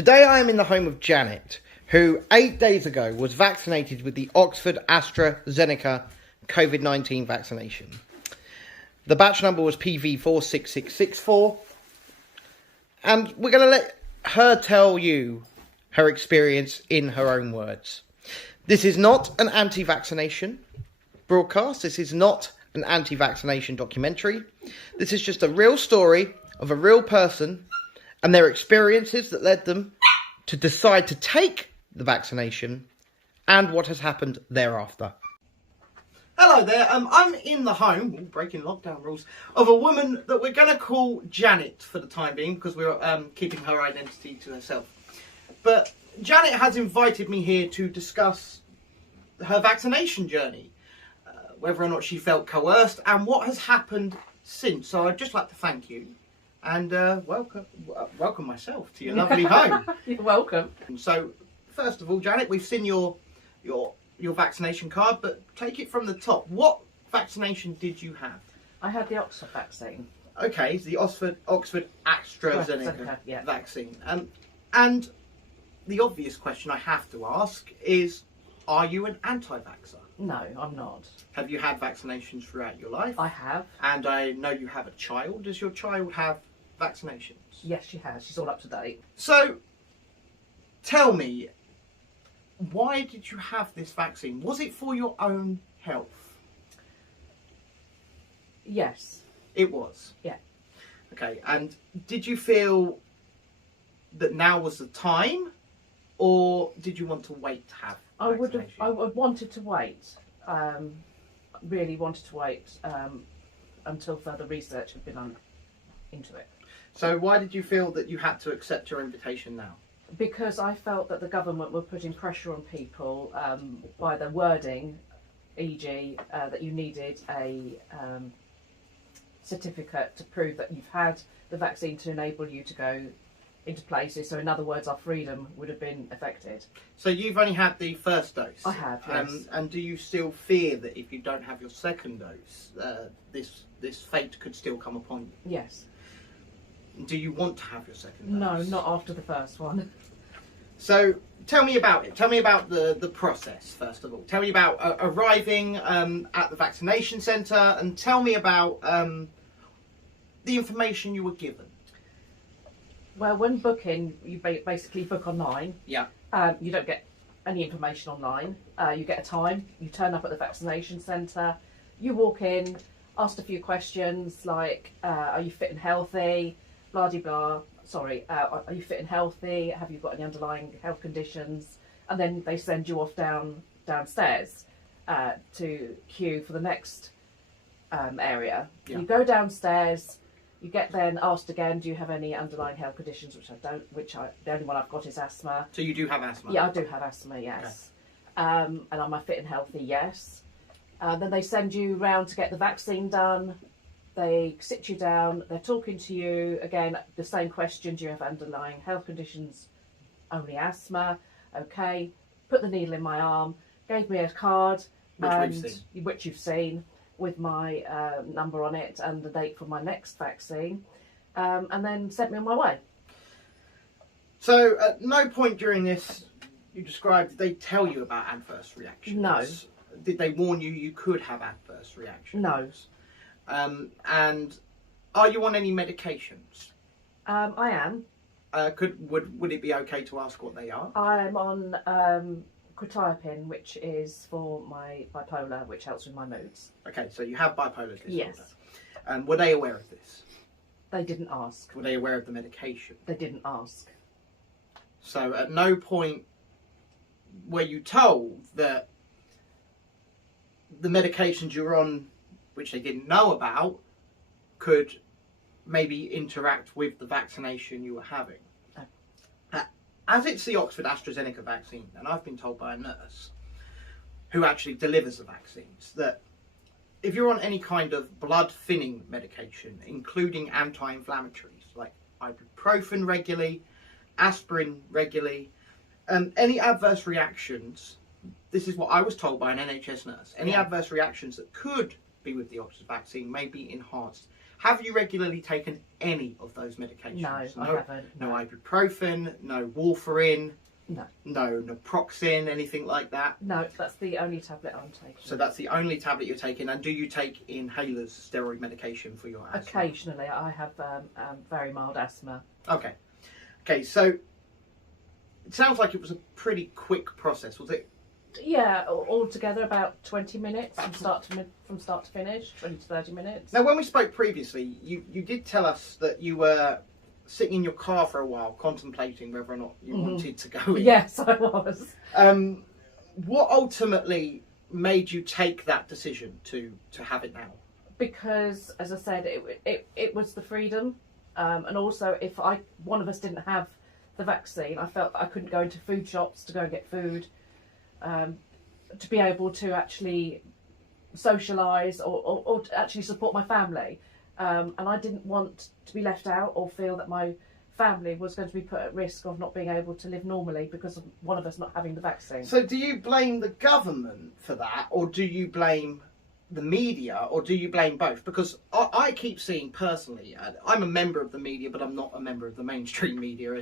Today I am in the home of Janet, who 8 days ago was vaccinated with the Oxford Astra Zeneca COVID-19 vaccination. The batch number was PV46664, and we're going to let her tell you her experience in her own words. This is not an anti-vaccination broadcast. This is not an anti-vaccination documentary. This is just a real story of a real person and their experiences that led them to decide to take the vaccination and what has happened thereafter. Hello there, I'm in the home, breaking lockdown rules, of a woman that we're going to call Janet for the time being because we're keeping her identity to herself. But Janet has invited me here to discuss her vaccination journey, whether or not she felt coerced and what has happened since. So I'd just like to thank you and welcome myself to your lovely home. You're welcome. So first of all, Janet, we've seen your vaccination card, but take it from the top. What vaccination did you have? I had the Oxford vaccine. Okay, the Oxford Astra Zeneca yeah. vaccine. And the obvious question I have to ask is, are you an anti-vaxxer? No, I'm not. Have you had vaccinations throughout your life? I have. And I know you have a child. Does your child have vaccinations? Yes, she has. She's all up to date. So, tell me, why did you have this vaccine? Was it for your own health? Yes. It was? Yeah. Okay, and did you feel that now was the time, or did you want to wait to have I would wanted to wait. Really wanted to wait until further research had been done into it. So why did you feel that you had to accept your invitation now? Because I felt that the government were putting pressure on people by their wording, e.g. That you needed a certificate to prove that you've had the vaccine to enable you to go into places. So in other words, our freedom would have been affected. So you've only had the first dose? I have, yes. And do you still fear that if you don't have your second dose, this fate could still come upon you? Yes. Do you want to have your second dose? No, not after the first one. So tell me about it. Tell me about the process, first of all. Tell me about arriving at the vaccination centre, and tell me about the information you were given. Well, when booking, you basically book online. Yeah. You don't get any information online. You get a time. You turn up at the vaccination centre. You walk in, asked a few questions like, are you fit and healthy? Blah, de blah. Sorry, are you fit and healthy? Have you got any underlying health conditions? And then they send you off downstairs to queue for the next area. Yeah. You go downstairs. You get then asked again, do you have any underlying health conditions, which I don't, the only one I've got is asthma. So you do have asthma? Yeah, I do have asthma, yes. Okay. And am I fit and healthy? Yes. Then they send you round to get the vaccine done. They sit you down, they're talking to you, again, the same question, do you have underlying health conditions? Only asthma. Okay. Put the needle in my arm, gave me a card, which you've seen, with my number on it and the date for my next vaccine, and then sent me on my way. So at no point during this you described, did they tell you about adverse reactions? No. Did they warn you could have adverse reactions? No. And are you on any medications? I am. Would it be okay to ask what they are? I'm on quetiapine, which is for my bipolar, which helps with my moods. Okay, so you have bipolar disorder. Yes. Were they aware of this? They didn't ask. Were they aware of the medication? They didn't ask. So at no point were you told that the medications you're on, which they didn't know about, could maybe interact with the vaccination you were having? No. As it's the Oxford Astra Zeneca vaccine, and I've been told by a nurse who actually delivers the vaccines, that if you're on any kind of blood thinning medication, including anti-inflammatories like ibuprofen regularly, aspirin regularly, any adverse reactions, this is what I was told by an NHS nurse, any adverse reactions that could be with the Oxford vaccine may be enhanced. Have you regularly taken any of those medications? No, I haven't. No ibuprofen, no warfarin, No. no naproxen, anything like that? No, that's the only tablet I'm taking. So that's the only tablet you're taking. And do you take inhalers, steroid medication for your asthma? Occasionally, I have very mild asthma. Okay. Okay, so it sounds like it was a pretty quick process, was it? Yeah, altogether about 20 minutes from start to finish, 20 to 30 minutes. Now, when we spoke previously, you did tell us that you were sitting in your car for a while, contemplating whether or not you wanted to go in. Yes, I was. What ultimately made you take that decision to have it now? Because, as I said, it was the freedom, and also if one of us didn't have the vaccine, I felt that I couldn't go into food shops to go and get food, to be able to actually socialise or to actually support my family. And I didn't want to be left out or feel that my family was going to be put at risk of not being able to live normally because of one of us not having the vaccine. So do you blame the government for that, or do you blame the media, or do you blame both? Because I keep seeing personally, I'm a member of the media, but I'm not a member of the mainstream media,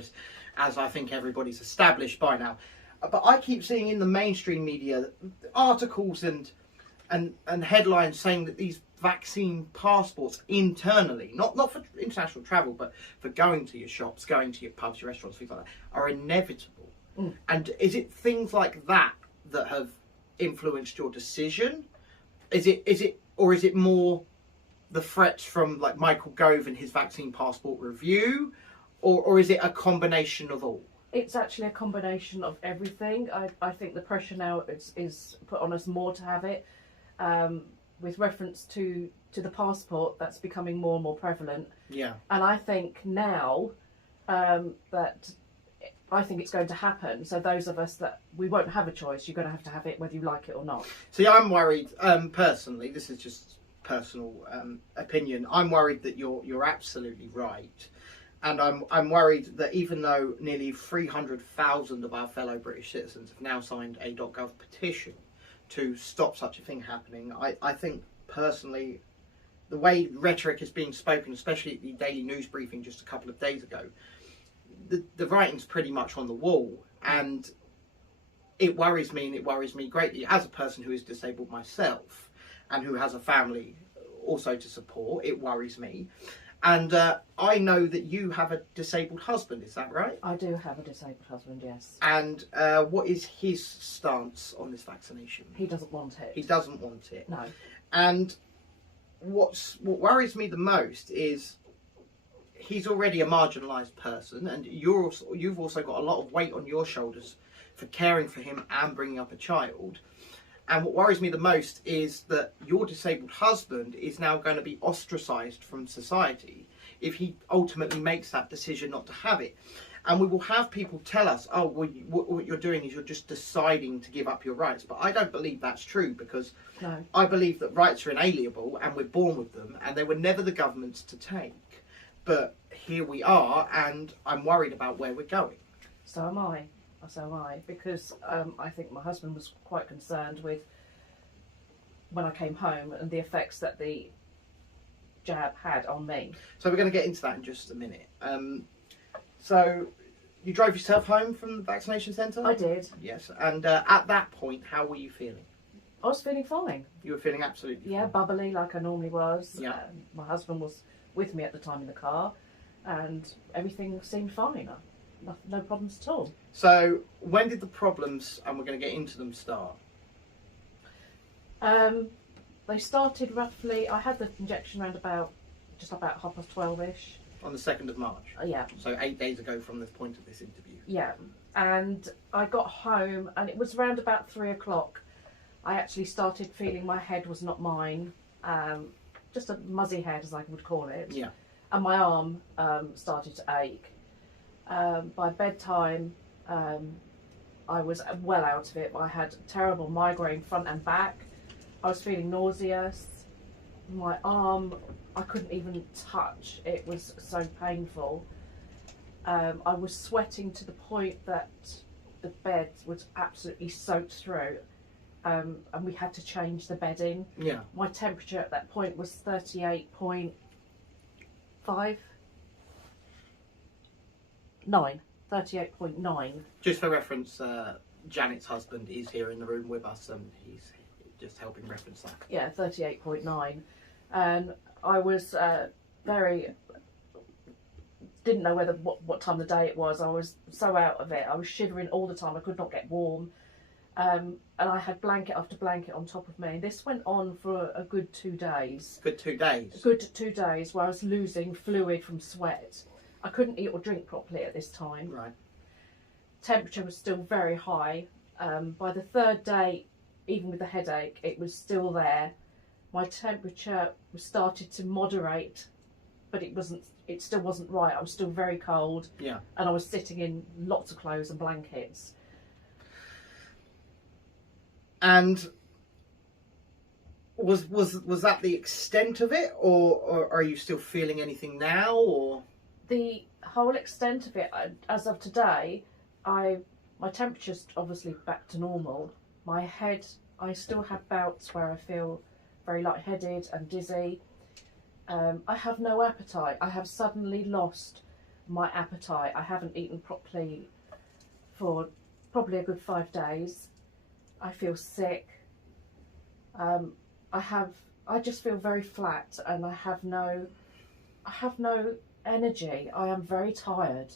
as I think everybody's established by now. But I keep seeing in the mainstream media articles and headlines saying that these vaccine passports internally, not for international travel, but for going to your shops, going to your pubs, your restaurants, things like that, are inevitable. And is it things like that that have influenced your decision? Is it more the threats from like Michael Gove and his vaccine passport review, or is it a combination of all? It's actually a combination of everything. I think the pressure now is put on us more to have it. With reference to the passport, that's becoming more and more prevalent. Yeah. And I think now that I think it's going to happen. So those of us that we won't have a choice, you're going to have it whether you like it or not. See, I'm worried personally. This is just personal opinion. I'm worried that you're absolutely right, and I'm worried that even though nearly 300,000 of our fellow British citizens have now signed a .gov petition to stop such a thing happening, I think personally, the way rhetoric is being spoken, especially at the Daily News briefing just a couple of days ago, the writing's pretty much on the wall, and it worries me, and it worries me greatly as a person who is disabled myself and who has a family also to support. It worries me. And I know that you have a disabled husband, is that right? I do have a disabled husband, yes. And what is his stance on this vaccination? He doesn't want it. He doesn't want it. No. And what worries me the most is he's already a marginalised person, and you've also got a lot of weight on your shoulders for caring for him and bringing up a child. And what worries me the most is that your disabled husband is now going to be ostracised from society if he ultimately makes that decision not to have it. And we will have people tell us, oh, well, what you're doing is you're just deciding to give up your rights. But I don't believe that's true, because No. I believe that rights are inalienable and we're born with them, and they were never the government's to take. But here we are, and I'm worried about where we're going. So am I. Because I think my husband was quite concerned with when I came home and the effects that the jab had on me. So we're going to get into that in just a minute. So you drove yourself home from the vaccination centre? I did. Yes. And at that point, how were you feeling? I was feeling fine. You were feeling absolutely Yeah, fine. bubbly like I normally was. Yeah. My husband was with me at the time in the car, and everything seemed fine. No problems at all. So when did the problems, and we're going to get into them, start? They started roughly. I had the injection around just about 12:30ish. On the 2nd of March. Yeah. So 8 days ago from the point of this interview. Yeah. And I got home, and it was around about 3 o'clock. I actually started feeling my head was not mine. Just a muzzy head, as I would call it. Yeah. And my arm started to ache. By bedtime, I was well out of it. I had terrible migraine front and back. I was feeling nauseous. My arm, I couldn't even touch. It was so painful. I was sweating to the point that the bed was absolutely soaked through. And we had to change the bedding. Yeah. My temperature at that point was 38.8 38.9. Just for reference, Janet's husband is here in the room with us, and he's just helping reference that. Yeah, 38.9. And I was didn't know what time of the day it was. I was so out of it. I was shivering all the time. I could not get warm. And I had blanket after blanket on top of me. This went on for a good 2 days. Good 2 days? A good 2 days where I was losing fluid from sweat. I couldn't eat or drink properly at this time. Right. Temperature was still very high. By the 3rd day, even with the headache, it was still there. My temperature started to moderate, but it still wasn't right. I was still very cold. Yeah. And I was sitting in lots of clothes and blankets. And was that the extent of it, or are you still feeling anything now, or? The whole extent of it, as of today, my temperature's obviously back to normal. My head, I still have bouts where I feel very lightheaded and dizzy. I have no appetite. I have suddenly lost my appetite. I haven't eaten properly for probably a good 5 days. I feel sick. I just feel very flat, and I have no energy. I am very tired,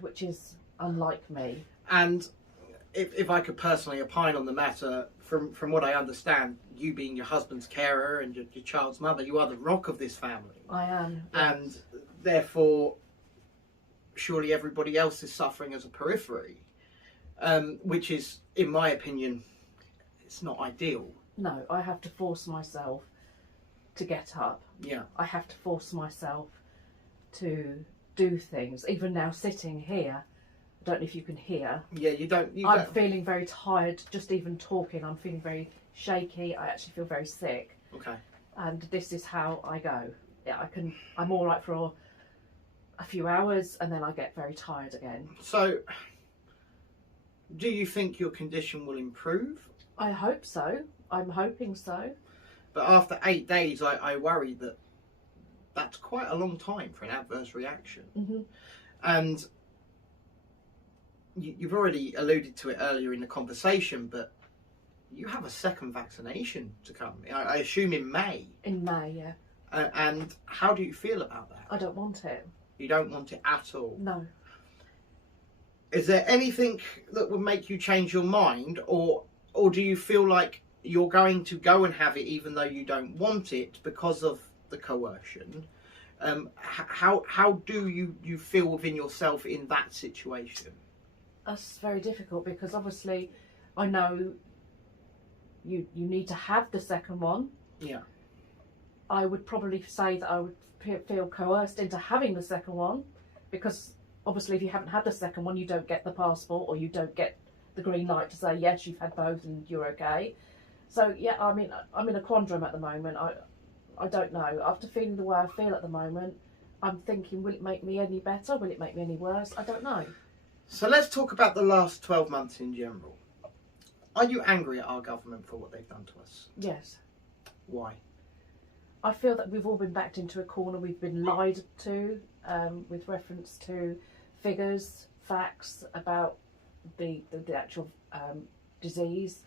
which is unlike me. And if I could personally opine on the matter, from what I understand, you being your husband's carer and your child's mother, you are the rock of this family. I am. Yes. And therefore, surely everybody else is suffering as a periphery, which is, in my opinion, it's not ideal. No, I have to force myself to get up. Yeah. I have to force myself to do things. Even now, sitting here, I don't know if you can hear. Yeah, I'm feeling very tired just even talking. I'm feeling very shaky. I actually feel very sick. Okay. And this is how I go. Yeah, I'm all right for a few hours, and then I get very tired again. So, do you think your condition will improve? I hope so. I'm hoping so. But after 8 days, I worry that that's quite a long time for an adverse reaction. Mm-hmm. And you've already alluded to it earlier in the conversation, but you have a second vaccination to come. I assume in May. In May, yeah. And how do you feel about that? I don't want it. You don't want it at all? No. Is there anything that would make you change your mind, or do you feel like you're going to go and have it even though you don't want it because of the coercion? How do you feel within yourself in that situation? That's very difficult, because obviously I know you need to have the second one. Yeah. I would probably say that I would feel coerced into having the second one, because obviously if you haven't had the second one, you don't get the passport, or you don't get the green light to say yes, you've had both and you're okay. So yeah, I mean, I'm in a quandrum at the moment. I don't know. After feeling the way I feel at the moment, I'm thinking, will it make me any better? Will it make me any worse? I don't know. So let's talk about the last 12 months in general. Are you angry at our government for what they've done to us? Yes. Why? I feel that we've all been backed into a corner. We've been lied to with reference to figures, facts about the actual disease.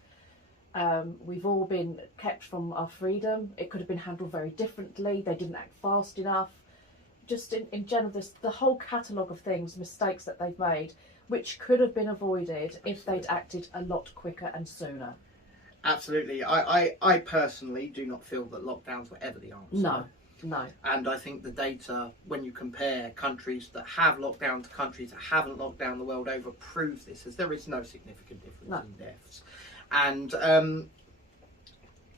We've all been kept from our freedom. It could have been handled very differently. They didn't act fast enough. Just in general, the whole catalogue of things, mistakes that they've made, which could have been avoided if they'd acted a lot quicker and sooner. Absolutely. I personally do not feel that lockdowns were ever the answer. No. And I think the data, when you compare countries that have locked down to countries that haven't locked down the world over, proves this, as there is no significant difference in deaths. And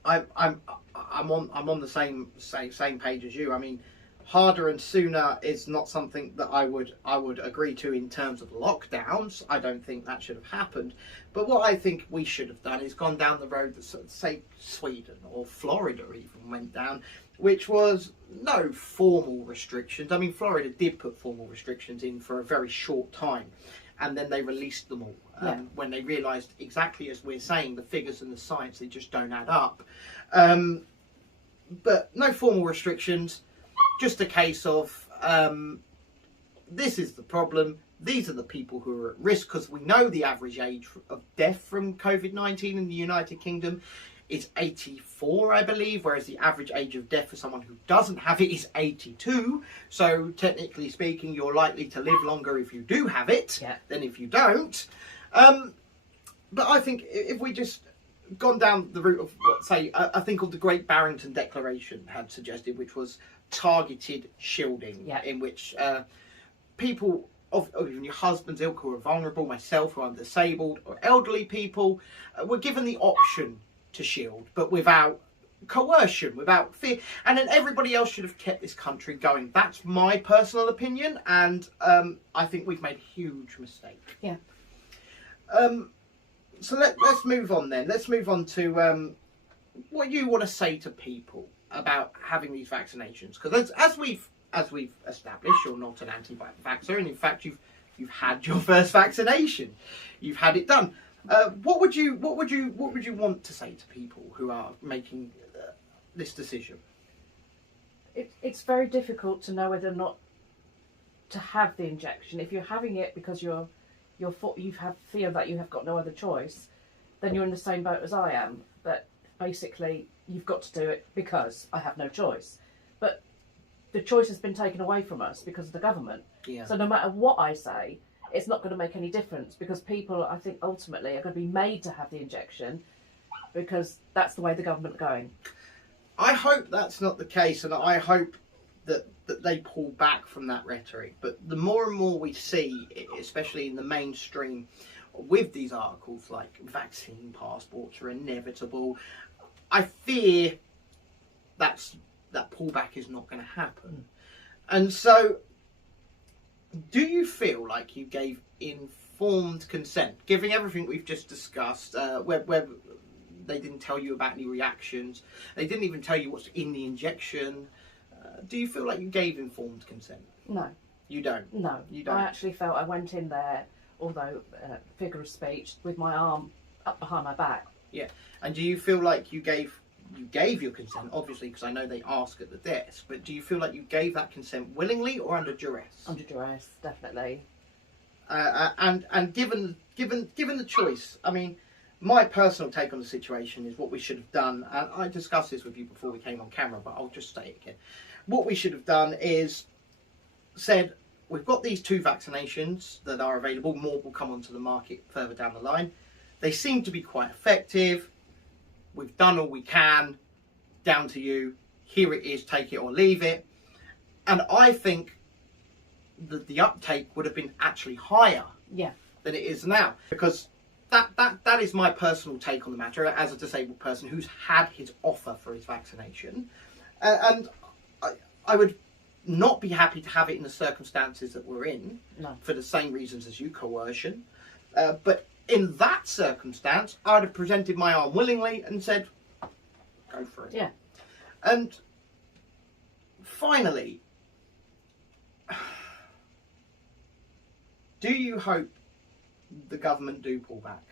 I'm on the same page as you. I mean, harder and sooner is not something that I would agree to in terms of lockdowns. I don't think that should have happened. But what I think we should have done is gone down the road that, say, Sweden or Florida even went down, which was no formal restrictions. I mean, Florida did put formal restrictions in for a very short time, and then they released them all when they realised, exactly as we're saying, the figures and the science, they just don't add up. But no formal restrictions. just a case of this is the problem. These are the people who are at risk, because we know the average age of death from COVID-19 in the United Kingdom is 84, I believe, whereas the average age of death for someone who doesn't have it is 82. So technically speaking, you're likely to live longer if you do have it than if you don't. But I think if we just gone down the route of what, say, a thing called the Great Barrington Declaration had suggested, which was targeted shielding, in which people of even your husband's ilk who are vulnerable, myself who are disabled, or elderly people were given the option to shield, but without coercion, without fear, and then everybody else should have kept this country going. That's my personal opinion, and I think we've made a huge mistake. So let's move on then. Let's move on to what you want to say to people about having these vaccinations, because as we've established, you're not an anti-vaxxer, and in fact you've had your first vaccination, you've had it done. What would you want to say to people who are making this decision? It's very difficult to know whether or not to have the injection. If you're having it because you have fear that you have got no other choice, then you're in the same boat as I am. That basically you've got to do it because I have no choice. But the choice has been taken away from us because of the government. So no matter what I say, it's not going to make any difference, because people, I think, ultimately are going to be made to have the injection because that's the way the government are going. I hope that's not the case, and I hope that they pull back from that rhetoric. But the more and more we see, especially in the mainstream, with these articles like vaccine passports are inevitable, I fear that pullback is not going to happen. And so, do you feel like you gave informed consent, given everything we've just discussed, where they didn't tell you about any reactions, they didn't even tell you what's in the injection? Do you feel like you gave informed consent? No. You don't? No. You don't? I actually felt I went in there, although figure of speech, with my arm up behind my back. Yeah. And do you feel like you gave your consent, obviously, because I know they ask at the desk, but do you feel like you gave that consent willingly or under duress? Under duress, definitely. And given the choice, I mean, my personal take on the situation is what we should have done, and I discussed this with you before we came on camera, but I'll just say it again. What we should have done is said, we've got these 2 vaccinations that are available, more will come onto the market further down the line. They seem to be quite effective. We've done all we can, down to you. Here it is, take it or leave it. And I think that the uptake would have been actually higher than it is now, because that is my personal take on the matter as a disabled person who's had his offer for his vaccination. And I would not be happy to have it in the circumstances that we're in, for the same reasons as you, coercion. But in that circumstance, I'd have presented my arm willingly and said, go for it. Yeah. And finally, do you hope the government do pull back?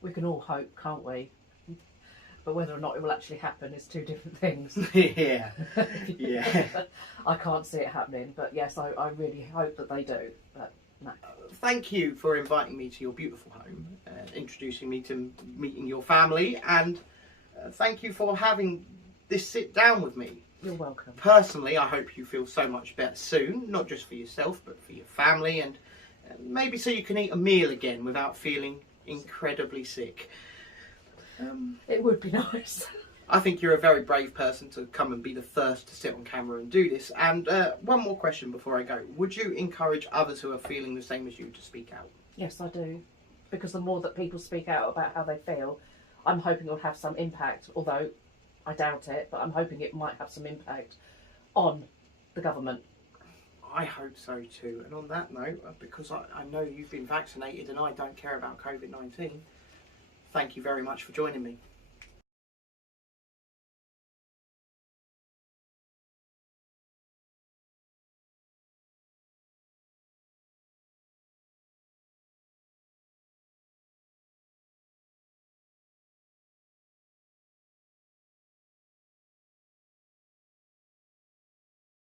We can all hope, can't we? But whether or not it will actually happen is 2 different things. Yeah. I can't see it happening, but yes, I really hope that they do. But no. Thank you for inviting me to your beautiful home, introducing me to meeting your family, and thank you for having this sit down with me. You're welcome. Personally, I hope you feel so much better soon, not just for yourself, but for your family, and maybe so you can eat a meal again without feeling incredibly sick. It would be nice. I think you're a very brave person to come and be the first to sit on camera and do this. And one more question before I go. Would you encourage others who are feeling the same as you to speak out? Yes, I do. Because the more that people speak out about how they feel, I'm hoping it'll have some impact, although I doubt it, but I'm hoping it might have some impact on the government. I hope so too. And on that note, because I know you've been vaccinated and I don't care about COVID-19, thank you very much for joining me.